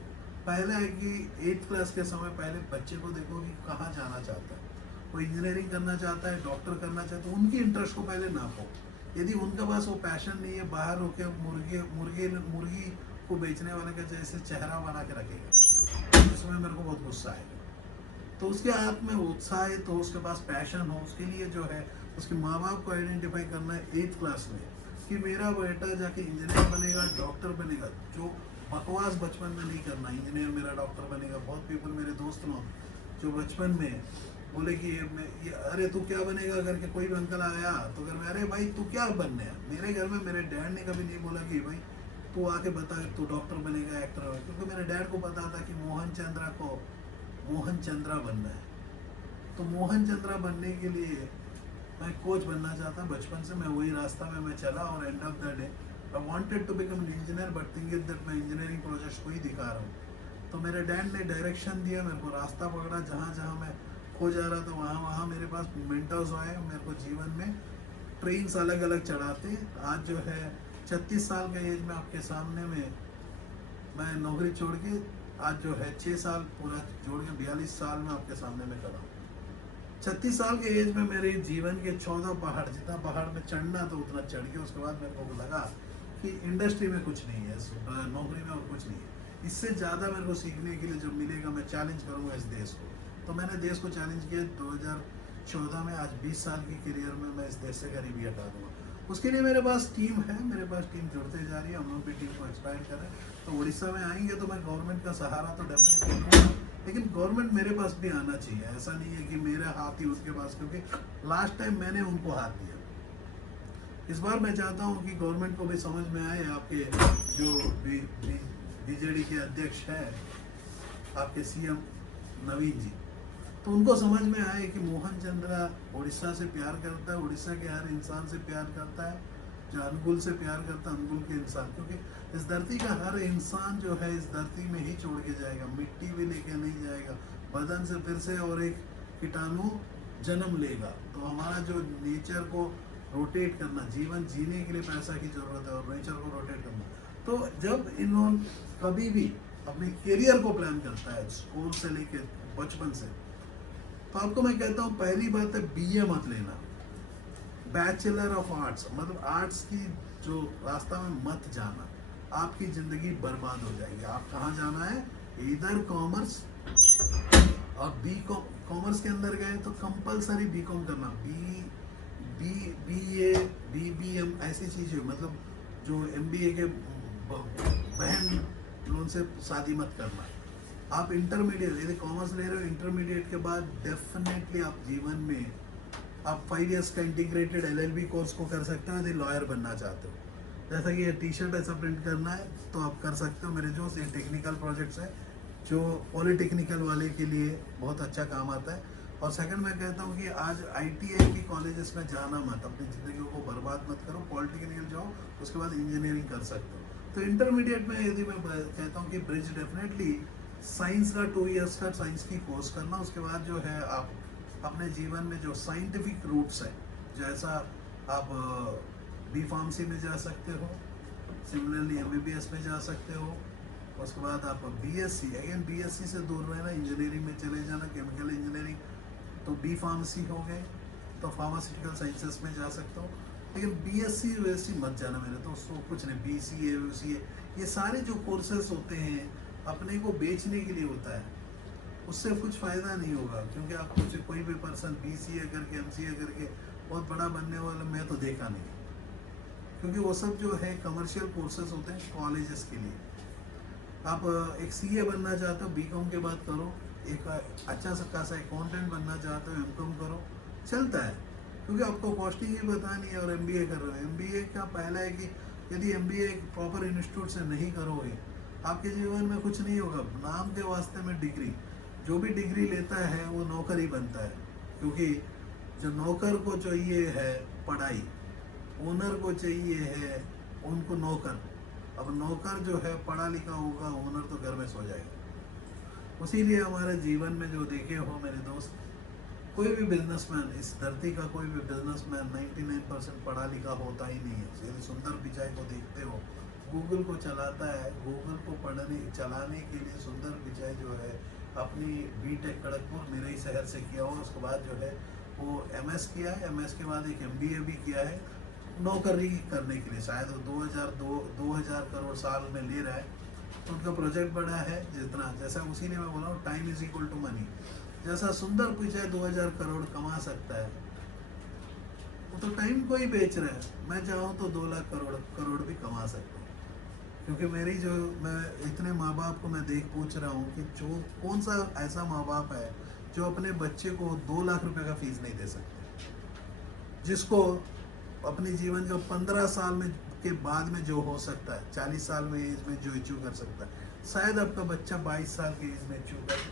पहला है कि 8th क्लास के समय पहले बच्चे को देखो कि कहाँ जाना चाहता है। वो इंजीनियरिंग करना चाहता है, डॉक्टर करना चाहता है, उनकी इंटरेस्ट को पहले नापो। यदि उनके पास वो पैशन नहीं है, बाहर होके मुर्गी को बेचने वाले का जैसे चेहरा बना के रखेगा, इसमें मेरे को बहुत गुस्सा आएगा। तो उसके हाथ में उत्साह है, तो उसके पास पैशन हो, उसके लिए जो है उसके माँ बाप को आइडेंटिफाई करना है 8th क्लास में कि मेरा बेटा जाके इंजीनियर बनेगा, डॉक्टर बनेगा। जो बकवास बचपन में नहीं करना, इंजीनियर मेरा डॉक्टर बनेगा। बहुत पीपल, मेरे दोस्त लोग जो बचपन में बोले कि ये अरे तू क्या बनेगा करके, कोई भी अंकल आया तो घर में, अरे भाई तू क्या बनने है। मेरे घर में मेरे डैड ने कभी नहीं बोला कि भाई तू आके बता तू डॉक्टर बनेगा, एक्टर बनेगा, क्योंकि मेरे डैड को पता था कि मोहन चंद्रा बनना है। तो मोहन चंद्रा बनने के लिए मैं कोच बनना चाहता, बचपन से मैं वही रास्ता में मैं चला, और end of the day I wanted to become an engineer, but think is that मैं इंजीनियरिंग प्रोजेक्ट्स को ही दिखा रहा हूँ। तो मेरे डैड ने डायरेक्शन दिया, मेरे को रास्ता पकड़ा, जहाँ जहाँ मैं खो जा रहा था वहाँ वहाँ मेरे पास मेंटर्स आए, मेरे को जीवन में ट्रेन्स अलग अलग चढ़ाते। आज जो है 36 साल का एज में आपके सामने में मैं नौकरी छोड़ के, आज जो है 6 साल पूरा जोड़ के 42 साल में आपके सामने में खड़ा हूँ। 36 साल के एज में मेरे जीवन के 14 पहाड़, जितना पहाड़ में चढ़ना तो उतना चढ़ के उसके बाद मेरे को लगा कि इंडस्ट्री में कुछ नहीं है, नौकरी में और कुछ नहीं है। इससे ज़्यादा मेरे को सीखने के लिए जो मिलेगा, मैं चैलेंज करूँगा इस देश को। तो मैंने देश को चैलेंज किया 2014 में। आज 20 साल की करियर में मैं इस देश से गरीबी हटा दूँगा। उसके लिए मेरे पास टीम है, मेरे पास टीम जुड़ते जा रही है, हम लोग भी टीम को एक्सपांड कर रहे हैं। तो उड़ीसा में आएंगे तो मैं गवर्नमेंट का सहारा तो डेफिनेटली लूँगा, लेकिन गवर्नमेंट मेरे पास भी आना चाहिए। ऐसा नहीं है कि मेरा हाथ ही उसके पास, क्योंकि लास्ट टाइम मैंने उनको हाथ दिया। इस बार मैं चाहता हूँ कि गवर्नमेंट को भी समझ में आए, आपके जो बीजेडी के अध्यक्ष हैं, आपके सीएम नवीन जी, तो उनको समझ में आए कि मोहन चंद्रा उड़ीसा से प्यार करता है, उड़ीसा के हर इंसान से प्यार करता है, जो अनुगुल से प्यार करता है, अनुगुल के इंसान, क्योंकि इस धरती का हर इंसान जो है इस धरती में ही छोड़ के जाएगा, मिट्टी भी लेके नहीं जाएगा, बदन से फिर से और एक कीटाणु जन्म लेगा। तो हमारा जो नेचर को रोटेट करना, जीवन जीने के लिए पैसा की जरूरत है, और नेचर को रोटेट करना। तो जब इन्होंने कभी भी अपने करियर को प्लान करता है, स्कूल से लेके बचपन से, तो आपको मैं कहता हूँ पहली बात है बीए मत लेना, बैचलर ऑफ आर्ट्स, मतलब आर्ट्स की जो रास्ता में मत जाना, आपकी जिंदगी बर्बाद हो जाएगी। आप कहाँ जाना है, इधर कॉमर्स, और बी कॉमर्स के अंदर गए तो कंपलसरी बीकॉम करना, बीए बीबीएम ऐसी चीज़ें, मतलब जो एमबीए के बहन लोन से शादी मत करना। आप इंटरमीडिएट, यदि कॉमर्स ले रहे हो, इंटरमीडिएट के बाद डेफिनेटली आप जीवन में आप 5 इयर्स का इंटीग्रेटेड एलएलबी कोर्स को कर सकते हो यदि लॉयर बनना चाहते हो। जैसा कि ये टी शर्ट ऐसा प्रिंट करना है तो आप कर सकते हो। मेरे जो ये टेक्निकल प्रोजेक्ट्स है जो पॉलिटेक्निकल वाले के लिए बहुत अच्छा काम आता है। और सेकंड मैं कहता हूँ कि आज आईटीआई की कॉलेजेस में जाना मत, अपनी ज़िंदगी को बर्बाद मत करो, पॉलिटेक्निकल जाओ, उसके बाद इंजीनियरिंग कर सकते हो। तो इंटरमीडिएट में यदि मैं कहता हूँ कि ब्रिज डेफिनेटली साइंस का 2 इयर्स का साइंस की कोर्स करना, उसके बाद जो है आप अपने जीवन में जो साइंटिफिक रूट्स है, जैसा आप बी फार्मेसी में जा सकते हो, सिमिलरली एमबीबीएस में जा सकते हो, उसके बाद आप बीएससी, अगेन बीएससी से दूर रहना, इंजीनियरिंग में चले जाना, केमिकल इंजीनियरिंग तो बी फार्मेसी हो गए, तो फार्मास्यूटिकल साइंसेस में जा सकते हो। लेकिन बीएससी वैसी मत जाना मेरे दोस्तों, कुछ नहीं। बीसीए वीसीए ये सारे जो कोर्सेस होते हैं अपने को बेचने के लिए होता है, उससे कुछ फ़ायदा नहीं होगा। क्योंकि आप कुछ कोई भी पर्सन बीसीए करके एमसीए करके बहुत बड़ा बनने वाला मैं तो देखा नहीं, क्योंकि वो सब जो है कमर्शियल कोर्सेज होते हैं कॉलेजेस के लिए। आप एक सीए बनना चाहते हो बीकॉम के बाद करो, एक अच्छा सा खासा अकाउंटेंट बनना चाहते हो एमकॉम करो, चलता है। क्योंकि आपको कॉस्टिंग ही बतानी है और एमबीए कर रहे हो। एमबीए का पहला है कि यदि एमबीए एक प्रॉपर इंस्टीट्यूट से नहीं करोगे आपके जीवन में कुछ नहीं होगा। नाम के वास्ते में डिग्री, जो भी डिग्री लेता है वो नौकर ही बनता है। क्योंकि जो नौकर को चाहिए है पढ़ाई, ओनर को चाहिए है उनको नौकर। अब नौकर जो है पढ़ा लिखा होगा, ओनर तो घर में सो जाएगा। उसीलिए हमारे जीवन में जो देखे हो मेरे दोस्त, कोई भी बिजनेसमैन, इस धरती का कोई भी बिजनेसमैन 99% पढ़ा लिखा होता ही नहीं है। यदि सुंदर पिचाई को देखते हो, गूगल को चलाता है, गूगल को चलाने के लिए सुंदर पिचाई जो है अपनी बीटेक खड़गपुर मेरे ही शहर से किया हुआ। उसके बाद जो है वो एमएस किया है, एमएस के बाद एक एमबीए भी किया है नौकरी करने के लिए। शायद वो 2000 करोड़ साल में ले रहा है, तो उनका प्रोजेक्ट बड़ा है जितना, जैसा उसी ने मैं बोला हूँ time is equal to money. जैसा सुंदर पिचाई 2000 करोड़ कमा सकता है, वो तो टाइम को ही बेच रहा है। मैं चाहूँ तो 2 लाख करोड़ भी कमा सकता हूँ। क्योंकि मेरी जो, मैं इतने माँ बाप को मैं पूछ रहा हूँ कि जो कौन सा ऐसा माँ बाप है जो अपने बच्चे को 2 लाख रुपए का फीस नहीं दे सकते, जिसको अपने जीवन का 15 साल में के बाद में जो हो सकता है, 40 साल में एज में जो अचीव कर सकता है, शायद आपका बच्चा 22 साल की एज में अचीव कर।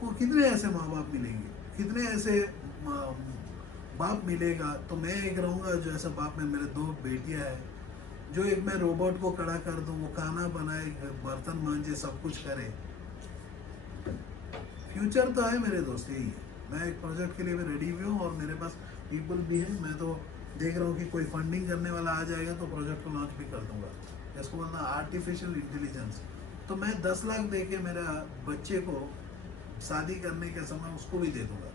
वो कितने ऐसे माँ बाप मिलेंगे, कितने ऐसे बाप मिलेगा। तो मैं एक रहूँगा जो ऐसा बाप में, मेरे 2 बेटियाँ हैं, जो एक मैं रोबोट को खड़ा कर दूँ, वो खाना बनाए, बर्तन मांजे, सब कुछ करे। फ्यूचर तो है मेरे दोस्त, यही है। मैं एक प्रोजेक्ट के लिए भी रेडी भी हूँ और मेरे पास पीपल भी है। मैं तो देख रहा हूँ कि कोई फंडिंग करने वाला आ जाएगा तो प्रोजेक्ट को लॉन्च भी कर दूंगा। इसको बोलना आर्टिफिशियल इंटेलिजेंस। तो मैं 10 लाख दे के मेरा बच्चे को शादी करने के समय उसको भी दे दूंगा।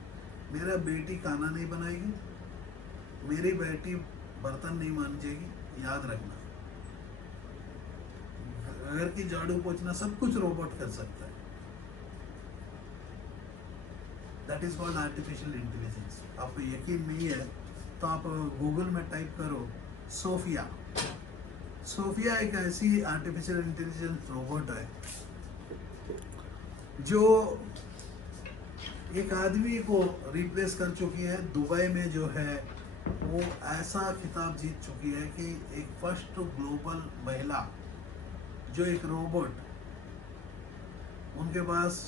मेरा बेटी खाना नहीं बनाएगी, मेरी बेटी बर्तन नहीं मांजेगी, याद रखना। घर की झाड़ू पोछना सब कुछ रोबोट कर सकता है। That is called artificial intelligence. आपको यकीन नहीं है तो आप गूगल में टाइप करो सोफिया। सोफिया एक ऐसी आर्टिफिशियल इंटेलिजेंस रोबोट है जो एक आदमी को रिप्लेस कर चुकी है। दुबई में जो है वो ऐसा खिताब जीत चुकी है कि एक फर्स्ट ग्लोबल महिला जो एक रोबोट, उनके पास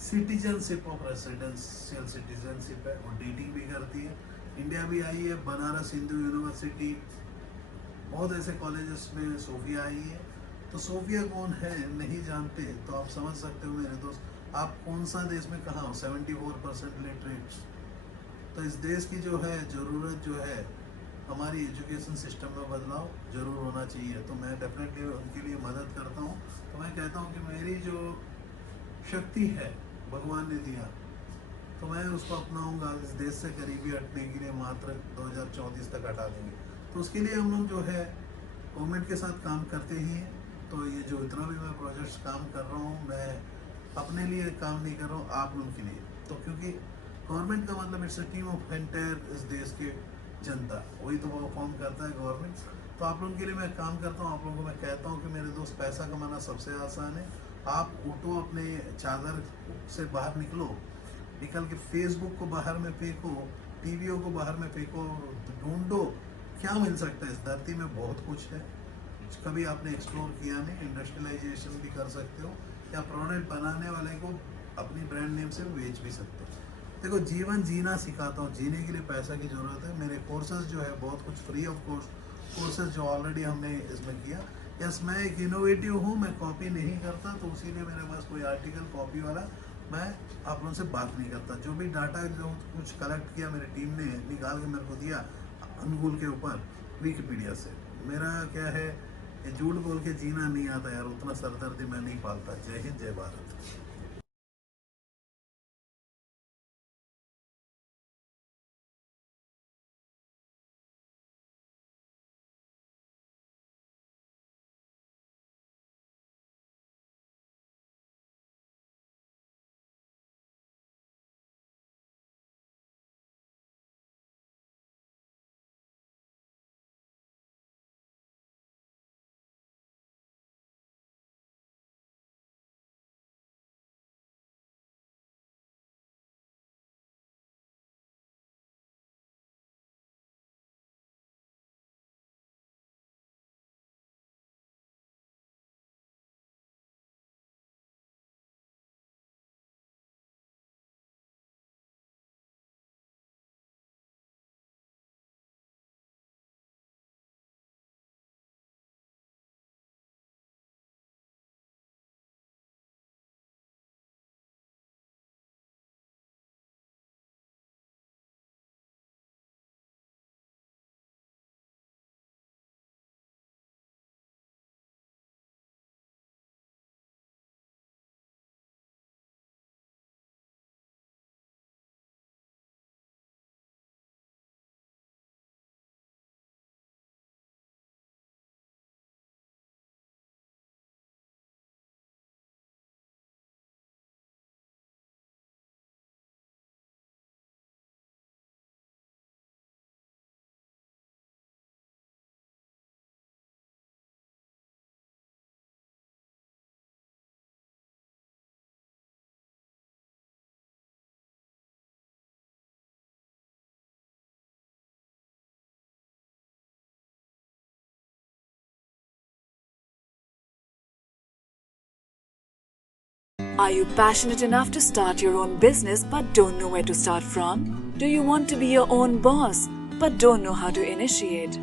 सिटीजनशिप ऑफ रेसिडेंशियल सिटीजनशिप है, वो डेटिंग भी करती है। इंडिया भी आई है, बनारस हिंदू यूनिवर्सिटी, बहुत ऐसे कॉलेजेस में सोफिया आई है। तो सोफिया कौन है नहीं जानते तो आप समझ सकते हो मेरे दोस्त, आप कौन सा देश में कहाँ हो। 74% लिटरेट। तो इस देश की जो है ज़रूरत जो है, हमारी एजुकेशन सिस्टम में बदलाव जरूर होना चाहिए। तो मैं डेफिनेटली उनके लिए मदद करता हूँ। तो मैं कहता हूँ कि मेरी जो शक्ति है भगवान ने दिया, तो मैं उसको अपनाऊंगा। इस देश से गरीबी हटने के लिए मात्र 2034 तक हटा देंगे। तो उसके लिए हम लोग जो है गवर्नमेंट के साथ काम करते ही हैं। तो ये जो इतना भी मैं प्रोजेक्ट्स काम कर रहा हूँ, मैं अपने लिए काम नहीं कर रहा हूँ, आप लोगों के लिए। तो क्योंकि गवर्नमेंट का मतलब it's a team of entire इस देश के जनता, वही तो परफॉर्म करता है गवर्नमेंट। तो आप लोगों के लिए मैं काम करता हूँ। आप लोगों को मैं कहता हूँ कि मेरे दोस्त, पैसा कमाना सबसे आसान है। आप उठो, अपने चादर से बाहर निकल के फेसबुक को बाहर में फेंको, टीवीओ को बाहर में फेंको, ढूंढो क्या मिल सकता है। इस धरती में बहुत कुछ है, कभी आपने एक्सप्लोर किया नहीं। इंडस्ट्रियलाइजेशन भी कर सकते हो, या प्रोडक्ट बनाने वाले को अपनी ब्रांड नेम से बेच भी सकते हो। देखो, जीवन जीना सिखाता हूँ, जीने के लिए पैसा की ज़रूरत है। मेरे कोर्सेज जो है बहुत कुछ फ्री ऑफ कोर्सेज जो ऑलरेडी हमने इसमें किया। यस, मैं एक इनोवेटिव हूँ, मैं कॉपी नहीं करता, तो उसीलिए मेरे पास कोई आर्टिकल कॉपी वाला मैं आप लोगों से बात नहीं करता। जो भी डाटा जो कुछ कलेक्ट किया मेरी टीम ने निकाल के मेरे को दिया अनुकूल के ऊपर विकिपीडिया से। मेरा क्या है, ये झूठ बोल के जीना नहीं आता यार, उतना सरदर्दी मैं नहीं पालता। जय हिंद, जय Bharat. Are you passionate enough to start your own business but don't know where to start from? Do you want to be your own boss but don't know how to initiate?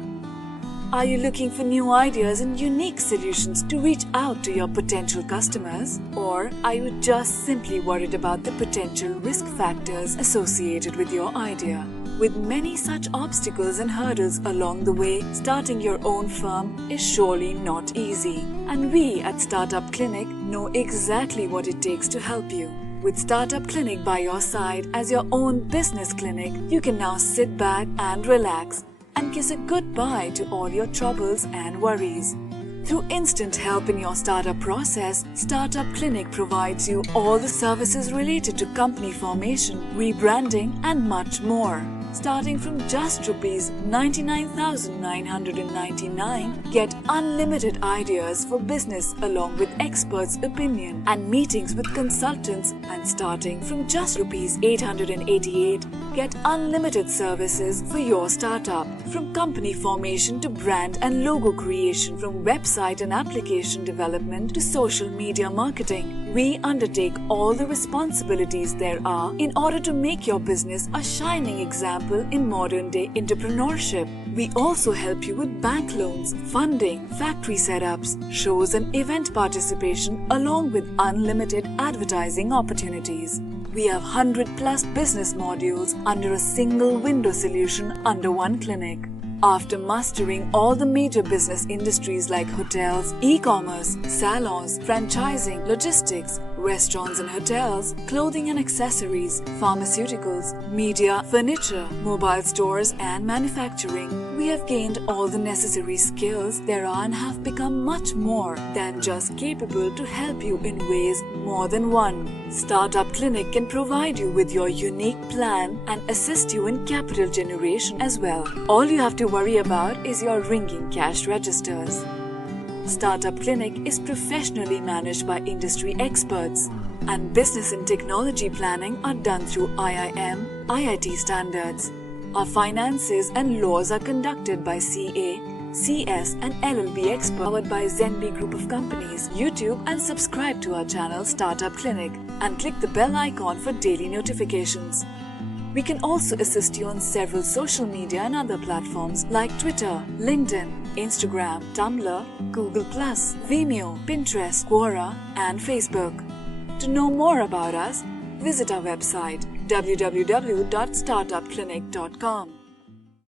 Are you looking for new ideas and unique solutions to reach out to your potential customers? Or are you just simply worried about the potential risk factors associated with your idea? With many such obstacles and hurdles along the way, starting your own firm is surely not easy. And we at Startup Clinic know exactly what it takes to help you. With Startup Clinic by your side as your own business clinic, you can now sit back and relax and kiss a goodbye to all your troubles and worries. Through instant help in your startup process, Startup Clinic provides you all the services related to company formation, rebranding and much more. Starting from just Rs 99,999, get unlimited ideas for business along with experts' opinion and meetings with consultants, and starting from just Rs 888, get unlimited services for your startup. From company formation to brand and logo creation, from website and application development to social media marketing, we undertake all the responsibilities there are in order to make your business a shining example in modern-day entrepreneurship. We also help you with bank loans, funding, factory setups, shows and event participation along with unlimited advertising opportunities. We have 100+ business modules under a single window solution under one clinic. After mastering all the major business industries like hotels, e-commerce, salons, franchising, logistics, restaurants and hotels, clothing and accessories, pharmaceuticals, media, furniture, mobile stores and manufacturing, we have gained all the necessary skills there are and have become much more than just capable to help you in ways more than one. Startup Clinic can provide you with your unique plan and assist you in capital generation as well. All you have to worry about is your ringing cash registers. Startup Clinic is professionally managed by industry experts, and business and technology planning are done through IIM, IIT standards. Our finances and laws are conducted by CA, CS and LLB experts, powered by Zenby Group of Companies. YouTube and subscribe to our channel Startup Clinic and click the bell icon for daily notifications. We can also assist you on several social media and other platforms like Twitter, LinkedIn, Instagram, Tumblr, Google+, Vimeo, Pinterest, Quora and Facebook. To know more about us, visit our website www.startupclinic.com.